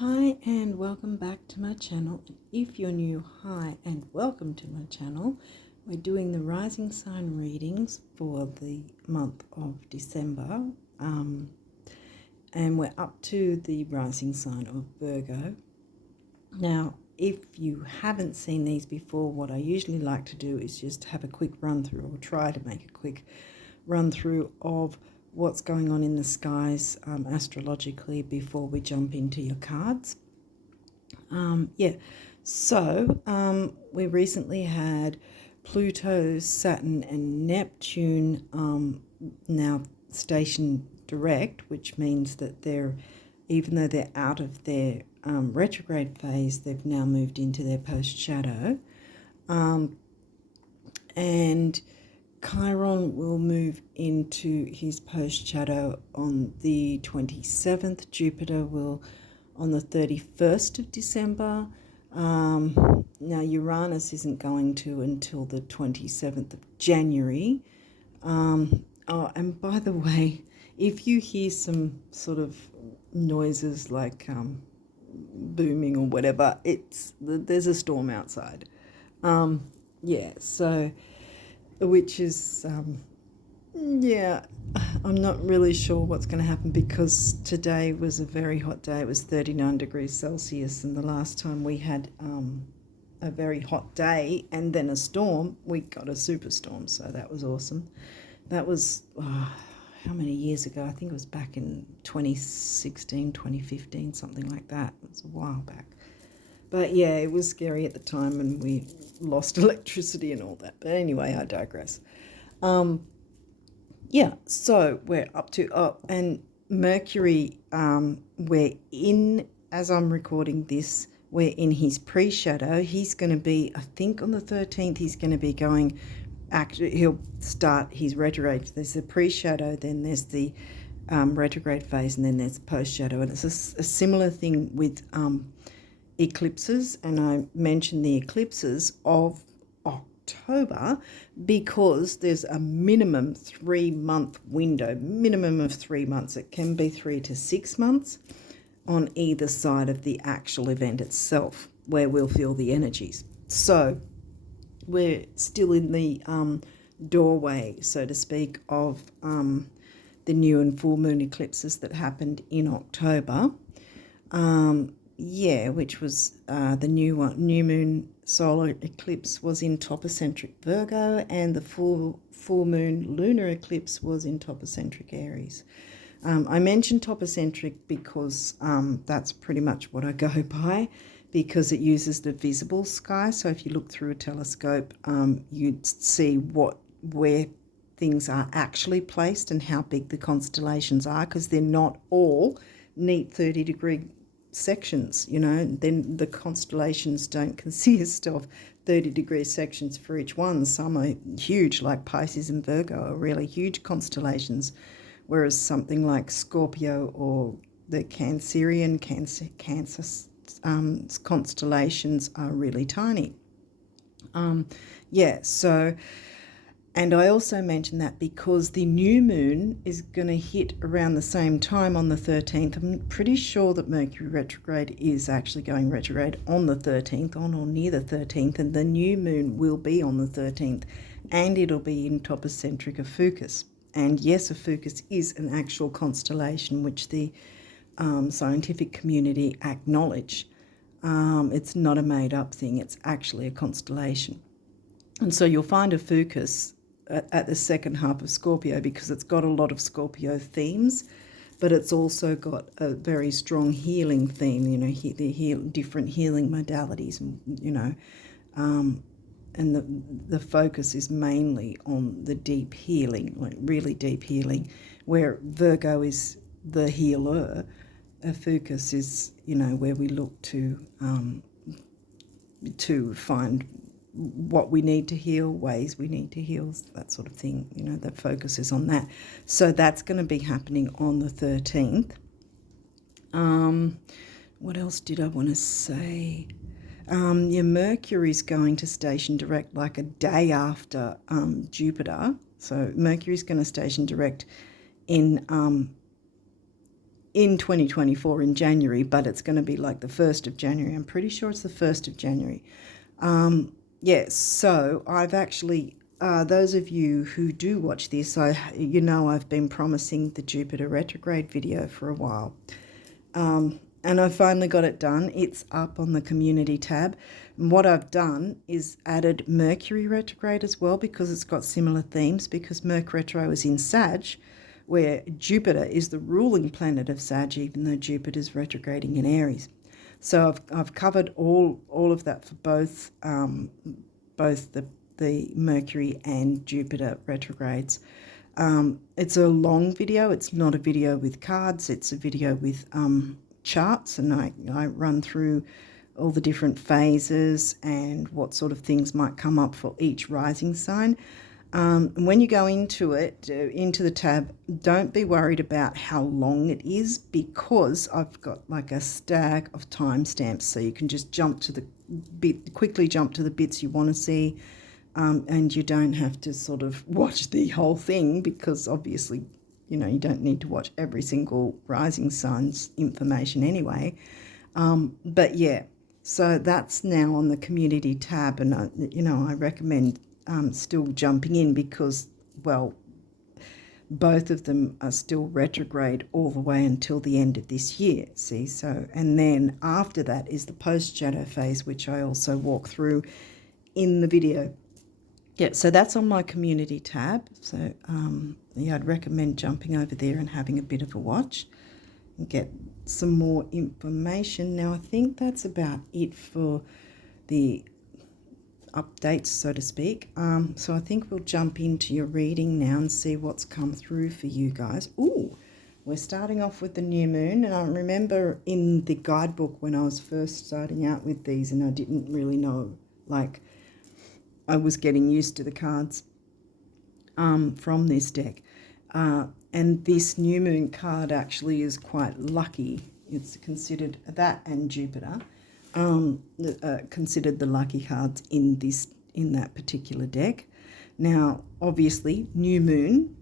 Hi and welcome back to my channel. If you're new, hi and welcome to my channel. We're doing the rising sign readings for the month of December, and we're up to the rising sign of Virgo. Now, if you haven't seen these before, what I usually like to do is just have a quick run through, or try to make a quick run through of what's going on in the skies astrologically before we jump into your cards. So we recently had Pluto, Saturn and Neptune now stationed direct, which means that even though they're out of their retrograde phase, they've now moved into their post-shadow. And Chiron will move into his post-shadow on the 27th. Jupiter will on the 31st of December. Now Uranus isn't going to until the 27th of January. And by the way, if you hear some sort of noises like booming or whatever, there's a storm outside. Which is, I'm not really sure what's going to happen, because today was a very hot day. It was 39 degrees Celsius, and the last time we had a very hot day and then a storm, we got a superstorm, so that was awesome. That was, how many years ago? I think it was back in 2016, 2015, something like that. It was a while back. But yeah, it was scary at the time, and we lost electricity and all that. But anyway, I digress. So we're up to, and Mercury, as I'm recording this, we're in his pre-shadow. He's going to be, I think on the 13th, he's going to be going, he'll start his retrograde. There's the pre-shadow, then there's the retrograde phase, and then there's the post-shadow. And it's a similar thing with eclipses, and I mentioned the eclipses of October because there's a minimum 3-month window, minimum of 3 months. It can be 3 to 6 months on either side of the actual event itself, where we'll feel the energies. So we're still in the doorway, so to speak, of the new and full moon eclipses that happened in October. Which was the new moon solar eclipse was in topocentric Virgo, and the full moon lunar eclipse was in topocentric Aries. I mentioned topocentric because that's pretty much what I go by, because it uses the visible sky. So if you look through a telescope, you'd see where things are actually placed and how big the constellations are, because they're not all neat 30-degree sections, then the constellations don't consist of 30-degree sections for each one. Some are huge, like Pisces and Virgo are really huge constellations, whereas something like Scorpio or the Cancerian Cancer constellations are really tiny. And I also mentioned that because the new moon is going to hit around the same time on the 13th. I'm pretty sure that Mercury retrograde is actually going retrograde on the 13th, on or near the 13th, and the new moon will be on the 13th, and it'll be in topocentric Ophiuchus. And yes, Ophiuchus is an actual constellation which the scientific community acknowledge. It's not a made-up thing. It's actually a constellation. And so you'll find Ophiuchus at the second half of Scorpio, because it's got a lot of Scorpio themes, but it's also got a very strong healing theme, different healing modalities, and the focus is mainly on the deep healing, like really deep healing, where Virgo is the healer. Ophiuchus is, where we look to find what we need to heal, ways we need to heal, that sort of thing. The focus is on that. So that's going to be happening on the 13th. What else did I want to say? Mercury's going to station direct like a day after Jupiter. So Mercury's going to station direct in in 2024 in January, but it's going to be like the 1st of January. I'm pretty sure it's the 1st of January. Yes, so I've actually, those of you who do watch this, I've been promising the Jupiter retrograde video for a while. And I finally got it done. It's up on the community tab. And what I've done is added Mercury retrograde as well, because it's got similar themes, because Mercury retro is in Sag, where Jupiter is the ruling planet of Sag, even though Jupiter's retrograding in Aries. So I've covered all of that for both the Mercury and Jupiter retrogrades. It's a long video. It's not a video with cards. It's a video with charts, and I run through all the different phases and what sort of things might come up for each rising sign. And when you go into it, into the tab, don't be worried about how long it is, because I've got like a stack of timestamps, so you can just quickly jump to the bits you want to see, and you don't have to sort of watch the whole thing, because obviously, you don't need to watch every single rising sign's information anyway. But yeah, so that's now on the community tab, and I recommend still jumping in, because, well, both of them are still retrograde all the way until the end of this year. See, so, and then after that is the post-shadow phase, which I also walk through in the video. Yeah, so that's on my community tab. So yeah, I'd recommend jumping over there and having a bit of a watch and get some more information. Now, I think that's about it for the updates, so to speak. So I think we'll jump into your reading now and see what's come through for you guys. Ooh, we're starting off with the new moon, and I remember in the guidebook when I was first starting out with these, and I didn't really know, like, I was getting used to the cards from this deck, and this new moon card actually is quite lucky. It's considered that, and Jupiter considered the lucky cards in that particular deck. Now, obviously, new moon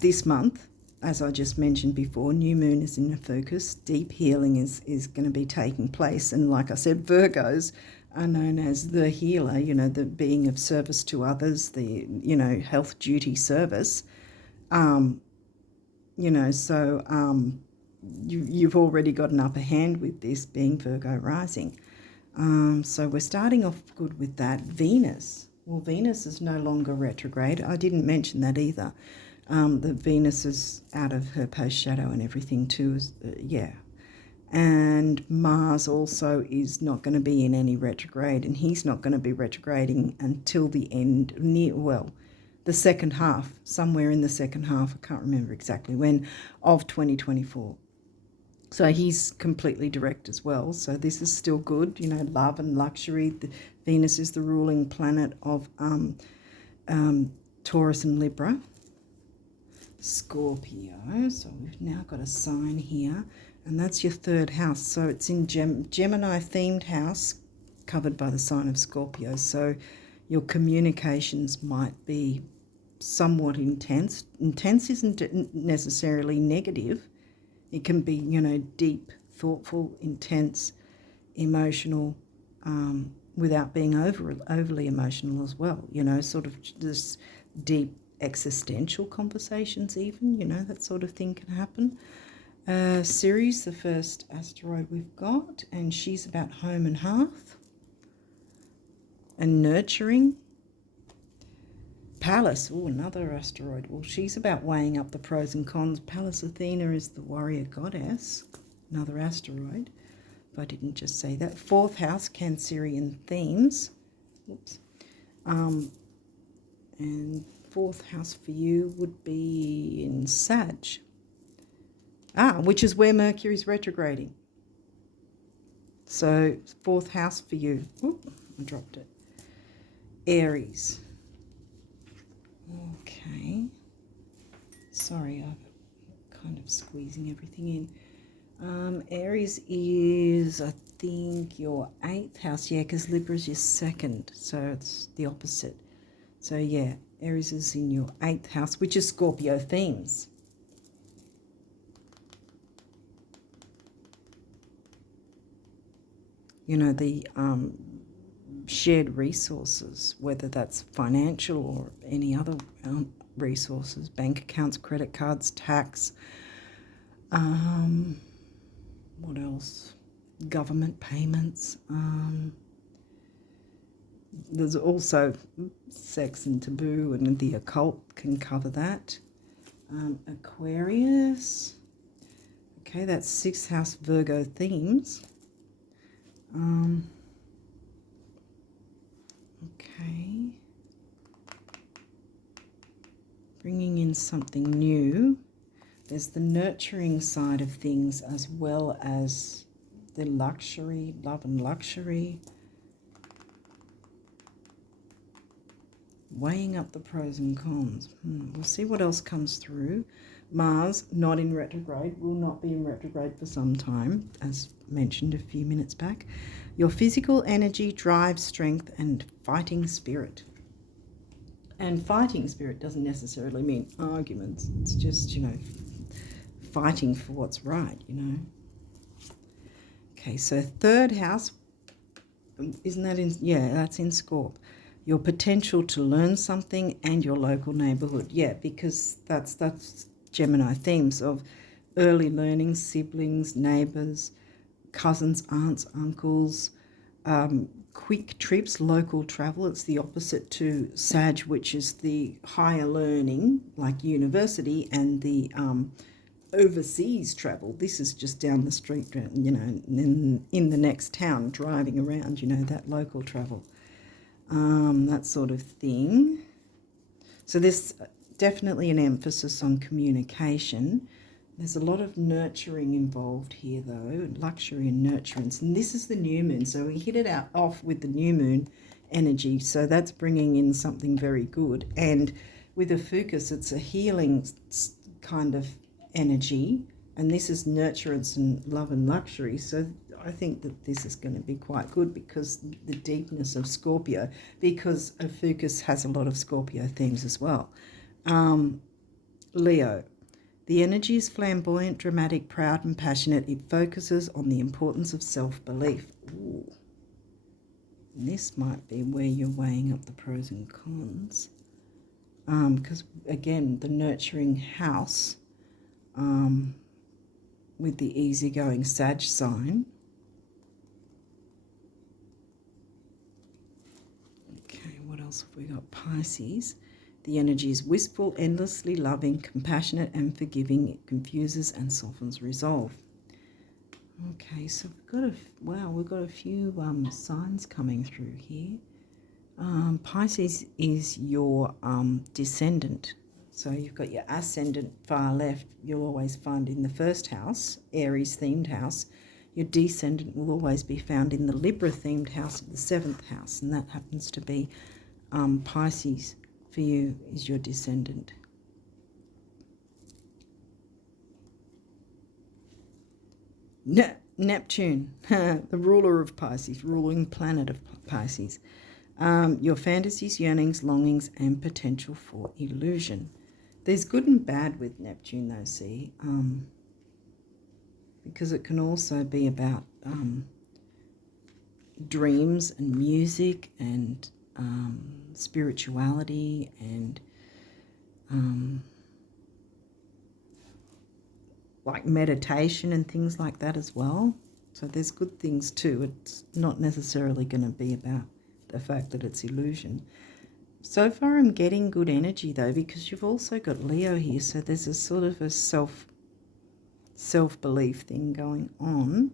this month, as I just mentioned before, new moon is in the focus. Deep healing is going to be taking place, and like I said, Virgos are known as the healer, the being of service to others, the health duty service. You've already got an upper hand with this, being Virgo rising. So we're starting off good with that. Venus. Well, Venus is no longer retrograde. I didn't mention that either. The Venus is out of her post-shadow and everything too. Yeah. And Mars also is not going to be in any retrograde, and he's not going to be retrograding until the end, the second half, somewhere in the second half, I can't remember exactly when, of 2024. So he's completely direct as well. So this is still good, love and luxury. Venus is the ruling planet of Taurus and Libra. Scorpio. So we've now got a sign here, and that's your third house. So it's in Gemini-themed house, covered by the sign of Scorpio. So your communications might be somewhat intense. Intense isn't necessarily negative. It can be, deep, thoughtful, intense, emotional, without being overly emotional as well. Sort of this deep existential conversations even, that sort of thing can happen. Ceres, the first asteroid we've got, and she's about home and hearth and nurturing. Pallas, another asteroid. Well, she's about weighing up the pros and cons. Pallas Athena is the warrior goddess, another asteroid, if I didn't just say that. Fourth house, Cancerian themes. Oops. And fourth house for you would be in Sag. Which is where Mercury's retrograding. So, fourth house for you. Oop, I dropped it. Aries. Okay. Sorry, I'm kind of squeezing everything in. Aries is, I think, your 8th house. Yeah, because Libra is your 2nd. So it's the opposite. So, yeah, Aries is in your 8th house, which is Scorpio themes. you know, the shared resources, whether that's financial or any other resources, bank accounts, credit cards, tax, what else? Government payments. There's also sex and taboo, and the occult can cover that. Aquarius. Okay, that's 6th house Virgo themes. Okay. Bringing in something new. There's the nurturing side of things as well as the luxury, love and luxury. Weighing up the pros and cons. We'll see what else comes through. Mars, not in retrograde, will not be in retrograde for some time, as mentioned a few minutes back. Your physical energy, drive, strength, and fighting spirit. And fighting spirit doesn't necessarily mean arguments. It's just, you know, fighting for what's right, you know. Okay, so 3rd house, isn't that in, yeah, that's in Scorp. Your potential to learn something and your local neighborhood. Yeah, because that's Gemini themes of early learning, siblings, neighbors, cousins, aunts, uncles, quick trips, local travel. It's the opposite to Sag, which is the higher learning, like university, and the overseas travel. This is just down the street, you know, in the next town, driving around, you know, that local travel. That sort of thing. So there's definitely an emphasis on communication. There's a lot of nurturing involved here, though, luxury and nurturance. And this is the new moon, so we hit it off with the new moon energy. So that's bringing in something very good. And with a Fucus, it's a healing kind of energy. And this is nurturance and love and luxury. So I think that this is going to be quite good because the deepness of Scorpio, because a Fucus has a lot of Scorpio themes as well. Leo. The energy is flamboyant, dramatic, proud, and passionate. It focuses on the importance of self-belief. Ooh. This might be where you're weighing up the pros and cons. Because, again, the nurturing house with the easygoing Sag sign. Okay, what else have we got? Pisces. The energy is wistful, endlessly loving, compassionate, and forgiving. It confuses and softens resolve. Okay, so we've got a few signs coming through here. Pisces is your descendant. So you've got your ascendant far left. You'll always find in the 1st house, Aries themed house. Your descendant will always be found in the Libra themed house of the 7th house, and that happens to be Pisces. For you is your descendant. Neptune, the ruler of Pisces, ruling planet of Pisces. Your fantasies, yearnings, longings, and potential for illusion. There's good and bad with Neptune, though, see, because it can also be about dreams and music and spirituality and like meditation and things like that as well. So there's good things too. It's not necessarily going to be about the fact that it's illusion. So far I'm getting good energy though, because you've also got Leo here, so there's a sort of a self-belief thing going on.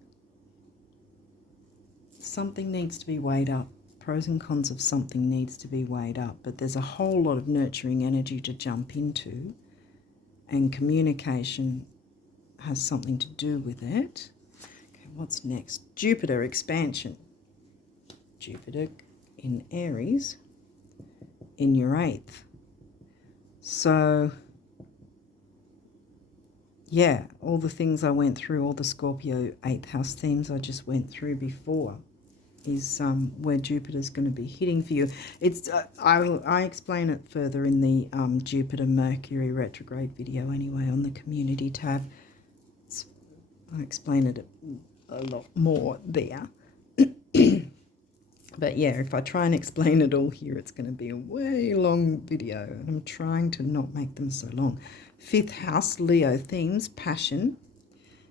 Something needs to be weighed up. Pros and cons of something needs to be weighed up, but there's a whole lot of nurturing energy to jump into, and communication has something to do with it. Okay, what's next? Jupiter expansion. Jupiter in Aries in your 8th. So, yeah, all the things I went through, all the Scorpio 8th house themes I just went through before is where Jupiter's going to be hitting for you. It's I explain it further in the Jupiter Mercury retrograde video anyway on the community tab. I explain it a lot more there. But yeah, if I try and explain it all here, it's going to be a way long video. And I'm trying to not make them so long. 5th house, Leo themes, passion.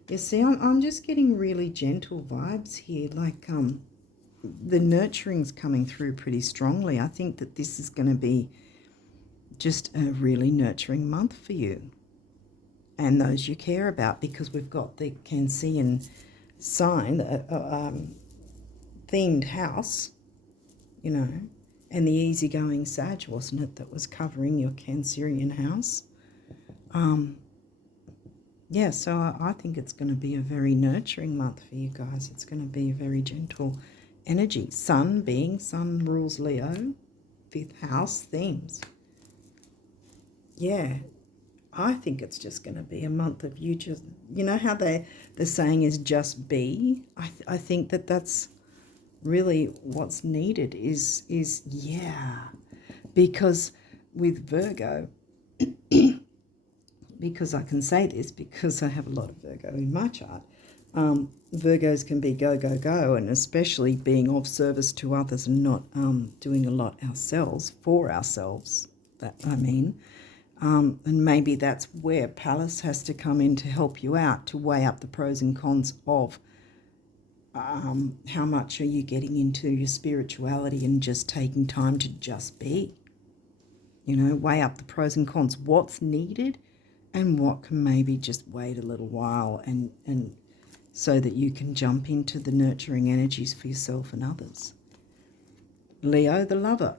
You see, I'm just getting really gentle vibes here. Like the nurturing's coming through pretty strongly. I think that this is going to be just a really nurturing month for you and those you care about, because we've got the Cancerian sign, themed house, you know, and the easygoing Sag, wasn't it, that was covering your Cancerian house? Yeah, so I think it's going to be a very nurturing month for you guys. It's going to be a very gentle energy. Sun rules Leo, 5th house themes. Yeah, I think it's just going to be a month of you just, you know how the saying is just be? I think that that's really what's needed is yeah, because with Virgo, because I can say this because I have a lot of Virgo in my chart, Virgos can be go, go, go, and especially being of service to others and not doing a lot ourselves, for ourselves, that I mean. And maybe that's where Palace has to come in to help you out, to weigh up the pros and cons of how much are you getting into your spirituality and just taking time to just be. You know, weigh up the pros and cons, what's needed and what can maybe just wait a little while, and so that you can jump into the nurturing energies for yourself and others. Leo, the lover.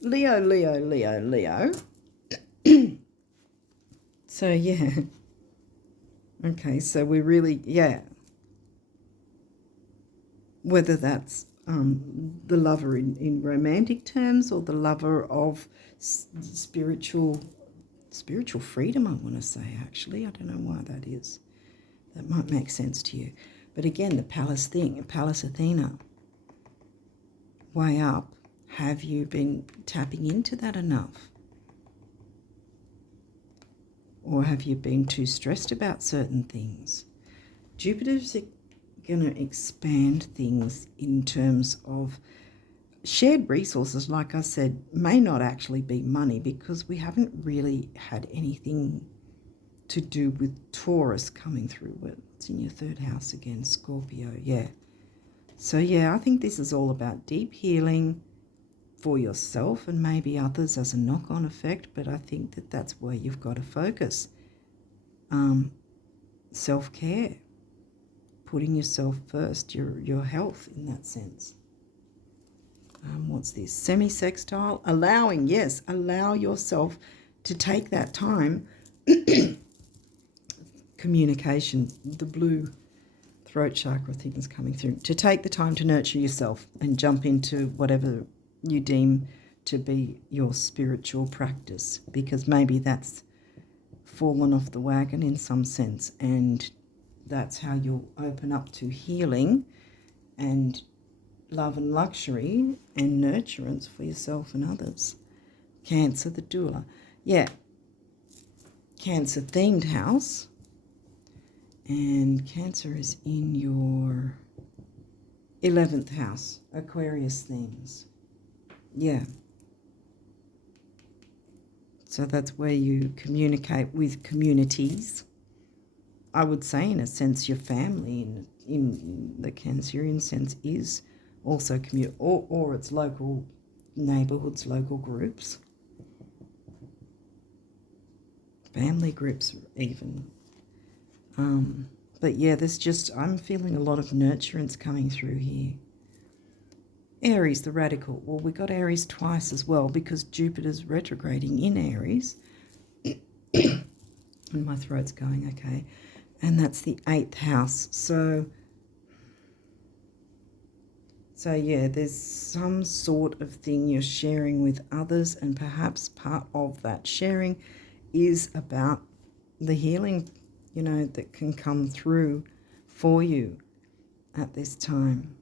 Leo, Leo, Leo, Leo. So, yeah. Okay, so we really, yeah. Whether that's the lover in romantic terms or the lover of spiritual freedom, I want to say, actually. I don't know why that is. That might make sense to you. But again, the Palace thing, Palace Athena, way up. Have you been tapping into that enough? Or have you been too stressed about certain things? Jupiter's going to expand things in terms of shared resources, like I said, may not actually be money, because we haven't really had anything to do with Taurus coming through. It's in your 3rd house again, Scorpio, yeah. So, yeah, I think this is all about deep healing for yourself and maybe others as a knock-on effect, but I think that that's where you've got to focus. Self-care, putting yourself first, your health in that sense. What's this? Semi-sextile, allowing, yes, allow yourself to take that time. Communication, the blue throat chakra thing is coming through. To take the time to nurture yourself and jump into whatever you deem to be your spiritual practice, because maybe that's fallen off the wagon in some sense, and that's how you'll open up to healing and love and luxury and nurturance for yourself and others. Cancer, the doula. Yeah. Cancer themed house. And Cancer is in your 11th house, Aquarius themes. Yeah. So that's where you communicate with communities. I would say, in a sense, your family in the Cancerian sense is also or it's local neighbourhoods, local groups, family groups even. But yeah, I'm feeling a lot of nurturance coming through here. Aries, the radical. Well, we got Aries twice as well, because Jupiter's retrograding in Aries. And my throat's going okay. And that's the 8th house. So yeah, there's some sort of thing you're sharing with others, and perhaps part of that sharing is about the healing, you know, that can come through for you at this time,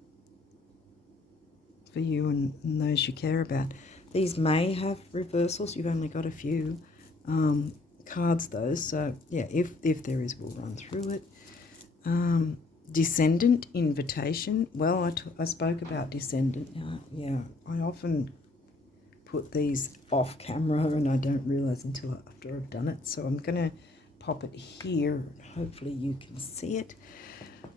for you and those you care about. These may have reversals. You've only got a few cards, though. So, yeah, if there is, we'll run through it. Descendant invitation. Well, I spoke about descendant. Yeah, I often put these off camera and I don't realize until after I've done it. So I'm going to pop it here. Hopefully you can see it.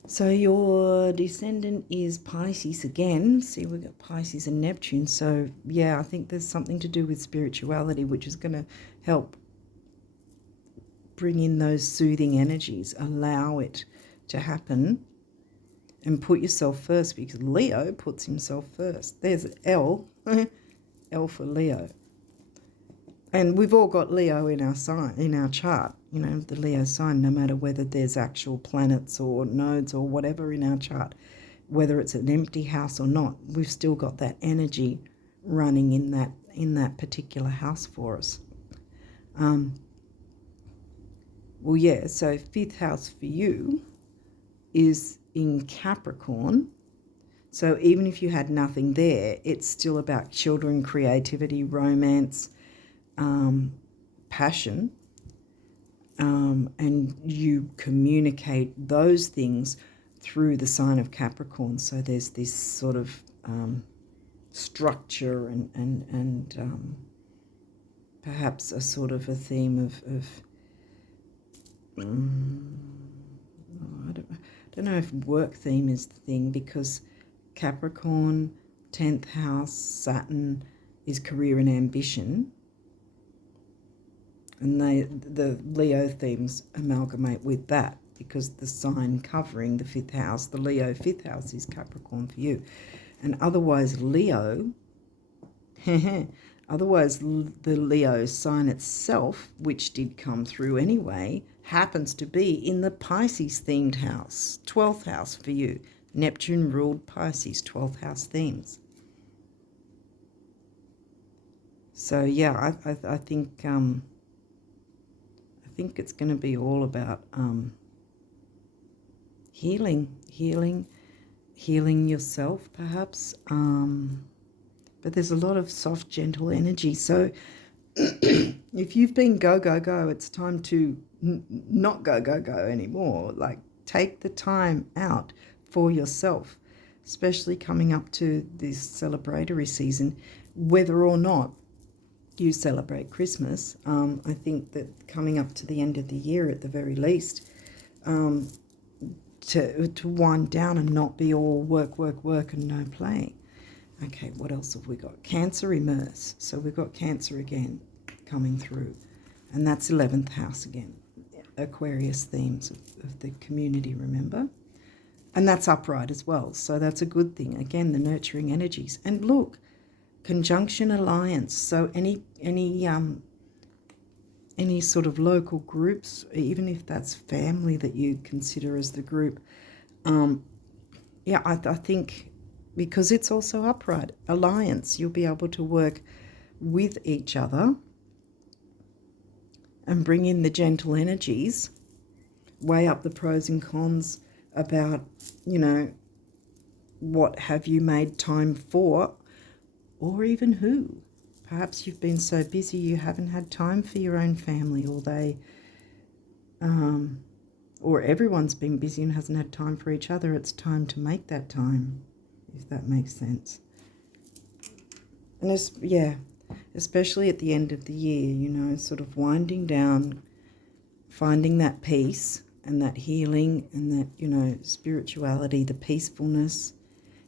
So your descendant is Pisces again. See, we've got Pisces and Neptune. So yeah, I think there's something to do with spirituality, which is going to help bring in those soothing energies. Allow it to happen and put yourself first, because Leo puts himself first. There's L, L for Leo. And we've all got Leo in our sign, in our chart, you know, the Leo sign, no matter whether there's actual planets or nodes or whatever in our chart, whether it's an empty house or not, we've still got that energy running in that particular house for us. Well, yeah, so 5th house for you is in Capricorn. So even if you had nothing there, it's still about children, creativity, romance, passion, and you communicate those things through the sign of Capricorn. So there's this sort of structure and perhaps a sort of a theme of I don't know if work theme is the thing, because Capricorn, 10th house, Saturn is career and ambition. And the Leo themes amalgamate with that, because the sign covering the 5th house, the Leo 5th house, is Capricorn for you. And otherwise Leo, otherwise the Leo sign itself, which did come through anyway, happens to be in the Pisces themed house, 12th house for you. Neptune ruled Pisces, 12th house themes. So yeah, I think it's going to be all about healing yourself, perhaps. But there's a lot of soft, gentle energy. So if you've been go, go, go, it's time to not go, go, go anymore. Like, take the time out for yourself, especially coming up to this celebratory season, whether or not you celebrate Christmas. I think that coming up to the end of the year at the very least, to wind down and not be all work, work, work and no playing. Okay, what else have we got? Cancer immerse. So we've got Cancer again coming through. And that's 11th house again. Aquarius themes of the community, remember? And that's upright as well. So that's a good thing. Again, the nurturing energies. And look, conjunction alliance. So any sort of local groups, even if that's family that you consider as the group, yeah, I think because it's also upright, alliance, you'll be able to work with each other and bring in the gentle energies, weigh up the pros and cons about, you know, what have you made time for, or even who. Perhaps you've been so busy you haven't had time for your own family, or everyone's been busy and hasn't had time for each other. It's time to make that time, if that makes sense. And especially at the end of the year, you know, sort of winding down, finding that peace and that healing and that, you know, spirituality, the peacefulness.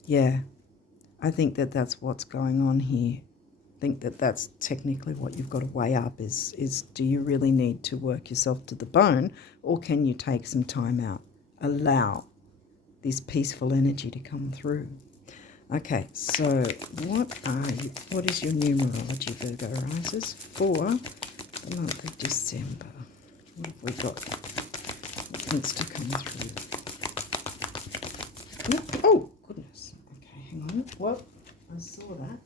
Yeah, I think that that's what's going on here. I think that that's technically what you've got to weigh up is do you really need to work yourself to the bone, or can you take some time out? Allow this peaceful energy to come through. Okay, so what is your numerology, Virgo risers, for the month of December? What have we got? What needs to come through? Oh, goodness. Okay, hang on. What? I saw that.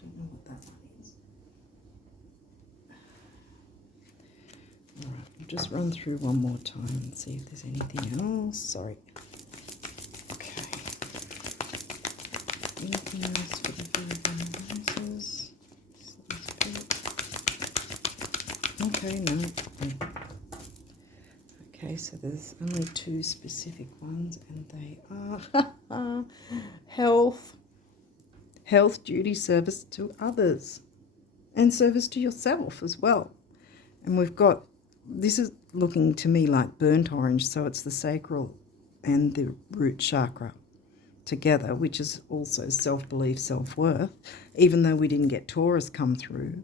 Don't know what that one is. All right, I'll just run through one more time and see if there's anything else. Sorry. Anything else for the Virgo risers? Okay, no. Okay, so there's only 2 specific ones, and they are health, duty, service to others, and service to yourself as well. And we've got, this is looking to me like burnt orange, so it's the sacral and the root chakra together, which is also self-belief, self-worth, even though we didn't get Taurus come through.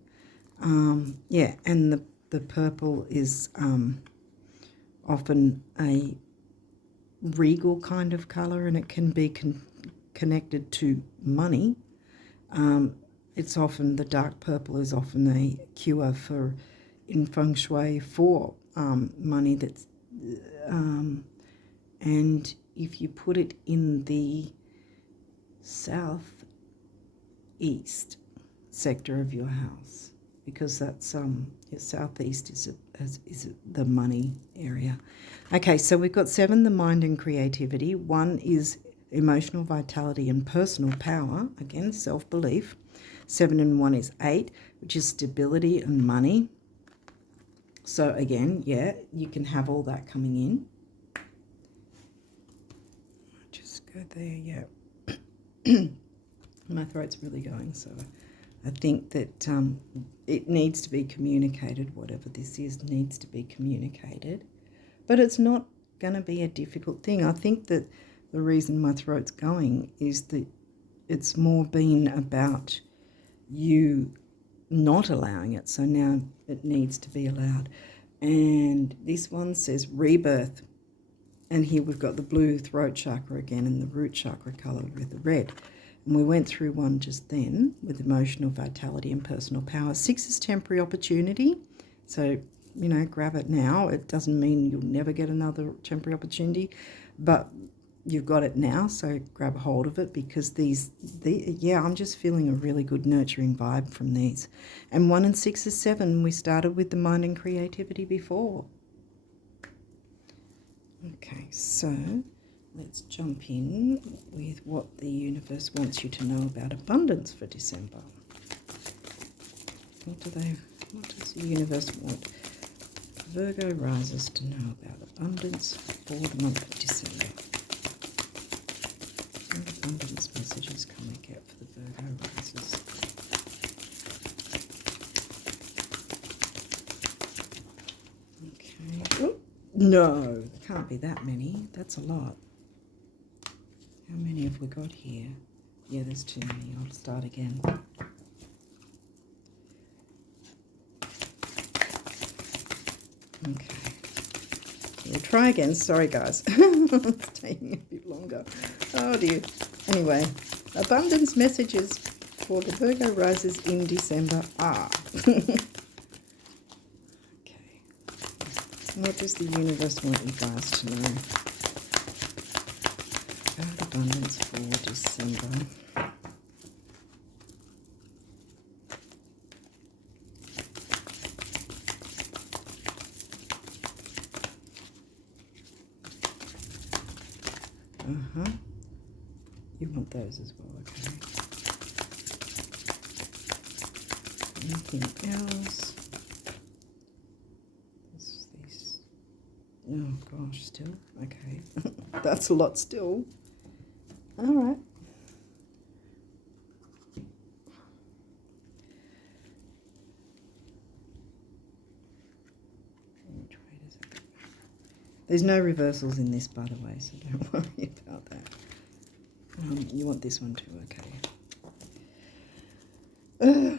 Yeah, and the purple is often a regal kind of colour, and it can be connected to money. It's often, the dark purple is often a cure for, in feng shui, for money that's, and if you put it in the southeast sector of your house, because that's your southeast is the money area. Okay, so we've got 7, the mind and creativity. 1 is emotional vitality and personal power, again self-belief. 7 and 1 is 8, which is stability and money. So again, yeah, you can have all that coming in. Just go there, yeah. My throat's really going, so I think that it needs to be communicated. Whatever this is needs to be communicated. But it's not going to be a difficult thing. I think that the reason my throat's going is that it's more been about you not allowing it. So now it needs to be allowed. And this one says rebirth. And here we've got the blue throat chakra again and the root chakra colour with the red. And we went through one just then with emotional vitality and personal power. 6 is temporary opportunity. So, you know, grab it now. It doesn't mean you'll never get another temporary opportunity, but you've got it now, so grab hold of it, because yeah, I'm just feeling a really good nurturing vibe from these. And 1 and 6 is 7. We started with the mind and creativity before. Okay, so let's jump in with what the universe wants you to know about abundance for December. What does the universe want Virgo risers to know about abundance for the month of December? What abundance messages can we get for the Virgo risers? Okay. Ooh, no, there can't be that many. That's a lot. How many have we got here? Yeah, there's too many. I'll start again. Okay. We'll try again. Sorry, guys. It's taking a bit longer. Oh, dear. Anyway, abundance messages for the Virgo risers in December are... Okay. What does the universe want you guys to know about abundance for December? You want those as well, okay. Anything else? These. Oh gosh, still? Okay. That's a lot still. All right. Which way does it go? There's no reversals in this, by the way, so don't worry about that. You want this one too, okay.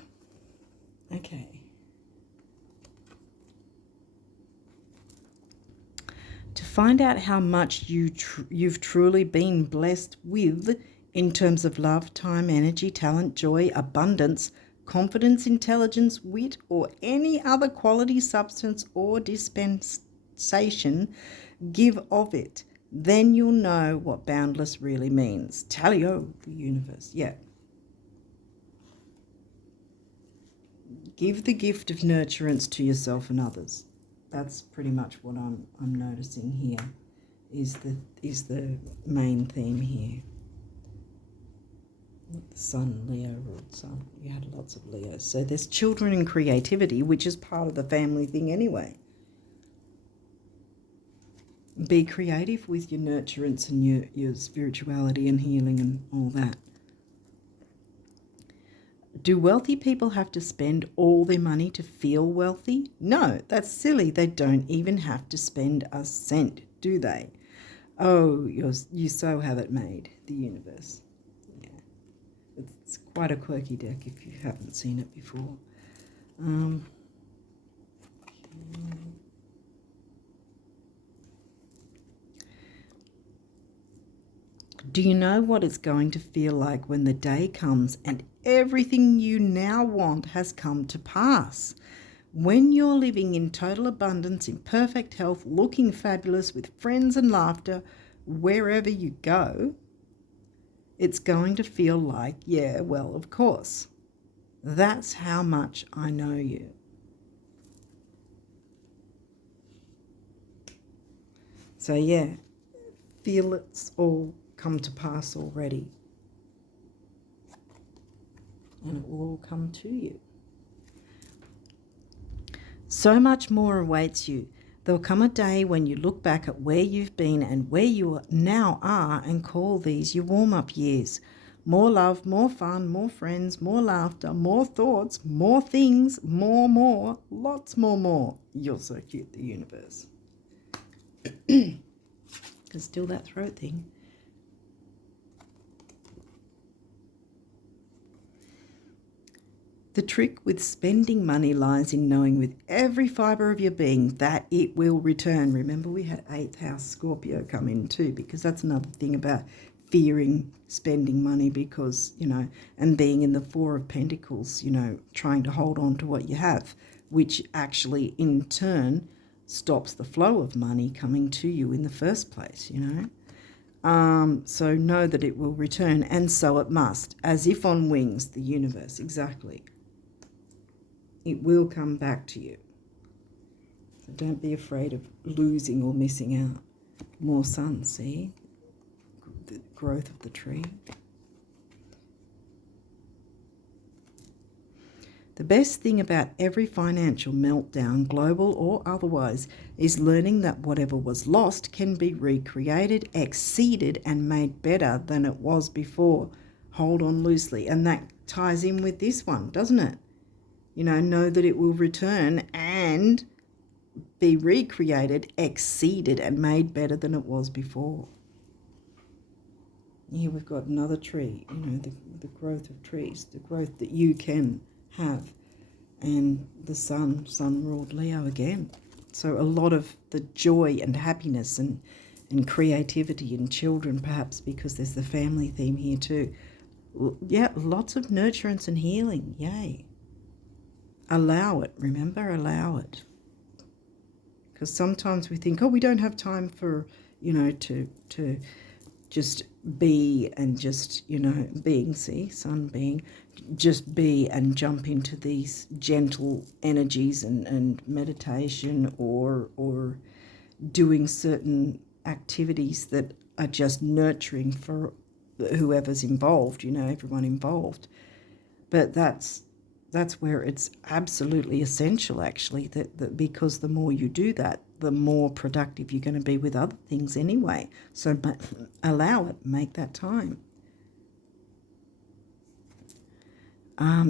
Okay. To find out how much you've truly been blessed with in terms of love, time, energy, talent, joy, abundance, confidence, intelligence, wit, or any other quality, substance, or dispensation, give of it. Then you'll know what boundless really means. Tally-o, the universe. Yeah. Give the gift of nurturance to yourself and others. That's pretty much what I'm noticing here. Is the main theme here. The Sun, Leo ruled Sun. You had lots of Leos. So there's children and creativity, which is part of the family thing anyway. Be creative with your nurturance and your spirituality and healing and all that. Do wealthy people have to spend all their money to feel wealthy? No, that's silly. They don't even have to spend a cent, do they? Oh, you so have it made, the universe. Yeah, it's quite a quirky deck if you haven't seen it before. Do you know what it's going to feel like when the day comes and everything you now want has come to pass? When you're living in total abundance, in perfect health, looking fabulous with friends and laughter wherever you go, it's going to feel like, yeah, well, of course. That's how much I know you. So, yeah, feel it's all come to pass already. And it will all come to you. So much more awaits you. There'll come a day when you look back at where you've been and where you now are and call these your warm-up years. More love, more fun, more friends, more laughter, more thoughts, more things, more, lots more. You're so cute, the universe. There's still that throat thing. The trick with spending money lies in knowing with every fibre of your being that it will return. Remember, we had 8th house Scorpio come in too, because that's another thing about fearing spending money because, and being in the 4 of Pentacles, trying to hold on to what you have, which actually in turn stops the flow of money coming to you in the first place, So know that it will return, and so it must, as if on wings, the universe, exactly. It will come back to you. So don't be afraid of losing or missing out. More sun, see? The growth of the tree. The best thing about every financial meltdown, global or otherwise, is learning that whatever was lost can be recreated, exceeded, and made better than it was before. Hold on loosely. And that ties in with this one, doesn't it? Know that it will return and be recreated, exceeded, and made better than it was before. Here we've got another tree, the growth of trees, the growth that you can have. And the sun ruled Leo again. So a lot of the joy and happiness and creativity in children, perhaps because there's the family theme here too. Yeah, lots of nurturance and healing. Yay. Allow it. Remember, allow it. Because sometimes we think, we don't have time for, to just be and just, being, see, sun being, just be and jump into these gentle energies and meditation or doing certain activities that are just nurturing for whoever's involved, everyone involved. But that's where it's absolutely essential, actually, that because the more you do that, the more productive you're going to be with other things anyway. So allow it, make that time.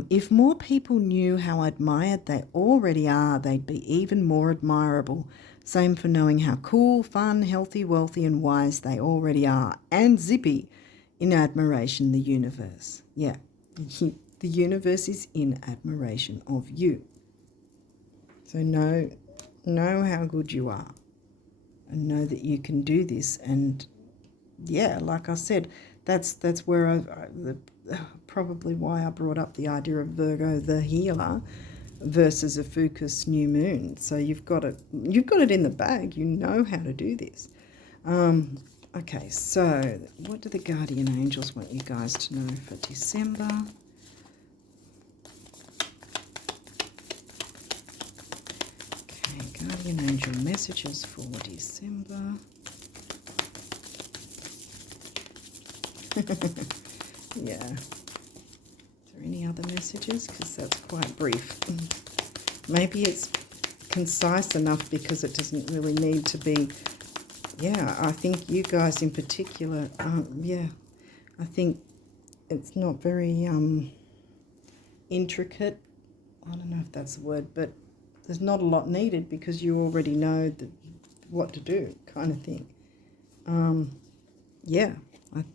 If more people knew how admired they already are, they'd be even more admirable. Same for knowing how cool, fun, healthy, wealthy, and wise they already are. And zippy in admiration, the universe. Yeah. The universe is in admiration of you. So know how good you are and know that you can do this. And yeah, like I said, that's where probably why I brought up the idea of Virgo, the healer, versus a Fucus new moon. So you've got it in the bag. You know how to do this. Okay, so what do the guardian angels want you guys to know for December? Guardian angel messages for December. Yeah. Is there any other messages? Because that's quite brief. Maybe it's concise enough because it doesn't really need to be Yeah, I think you guys in particular, yeah, I think it's not very intricate. I don't know if that's the word, but there's not a lot needed because you already know what to do, kind of thing. Yeah,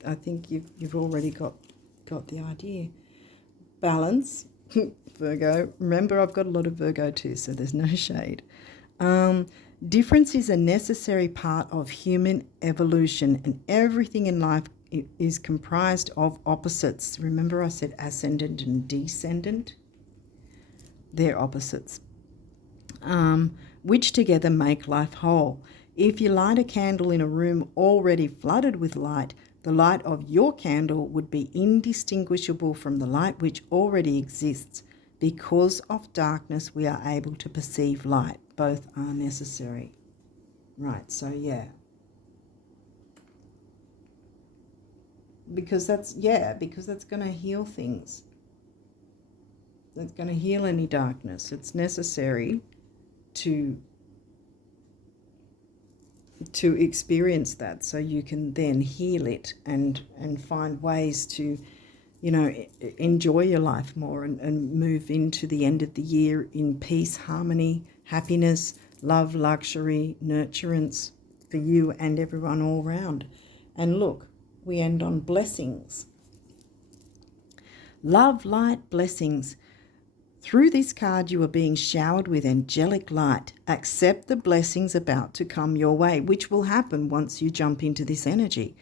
I think you've already got the idea. Balance, Virgo. Remember, I've got a lot of Virgo too, so there's no shade. Difference is a necessary part of human evolution, and everything in life is comprised of opposites. Remember I said ascendant and descendant? They're opposites, which together make life whole. If you light a candle in a room already flooded with light, the light of your candle would be indistinguishable from the light which already exists. Because of darkness, we are able to perceive light. Both are necessary. Right, so yeah. Because that's going to heal things. It's going to heal any darkness. It's necessary to experience that so you can then heal it and find ways to, enjoy your life more and move into the end of the year in peace, harmony, happiness, love, luxury, nurturance for you and everyone all around. And look, we end on blessings. Love, light, blessings. Through this card, you are being showered with angelic light. Accept the blessings about to come your way, which will happen once you jump into this energy.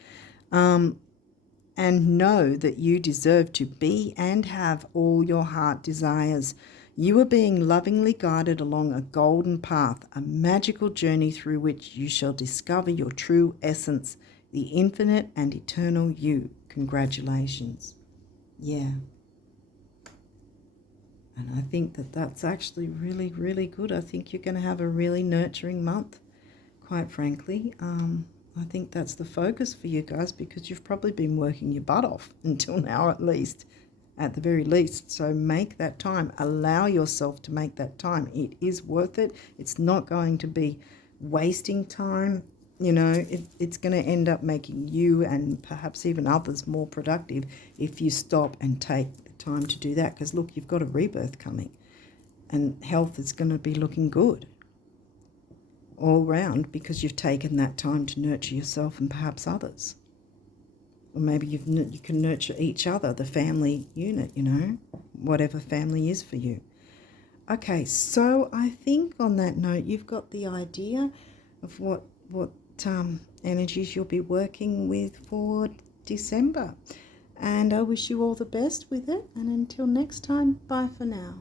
And know that you deserve to be and have all your heart desires. You are being lovingly guided along a golden path, a magical journey through which you shall discover your true essence, the infinite and eternal you. Congratulations. Yeah. And I think that that's actually really, really good. I think you're going to have a really nurturing month, quite frankly. I think that's the focus for you guys because you've probably been working your butt off until now at the very least. So make that time. Allow yourself to make that time. It is worth it. It's not going to be wasting time. It's going to end up making you and perhaps even others more productive if you stop and take the time to do that. Because look, you've got a rebirth coming and health is going to be looking good all round because you've taken that time to nurture yourself and perhaps others. Or maybe you can nurture each other, the family unit, whatever family is for you. Okay, so I think on that note, you've got the idea of what energies you'll be working with for December. And I wish you all the best with it. And until next time, bye for now.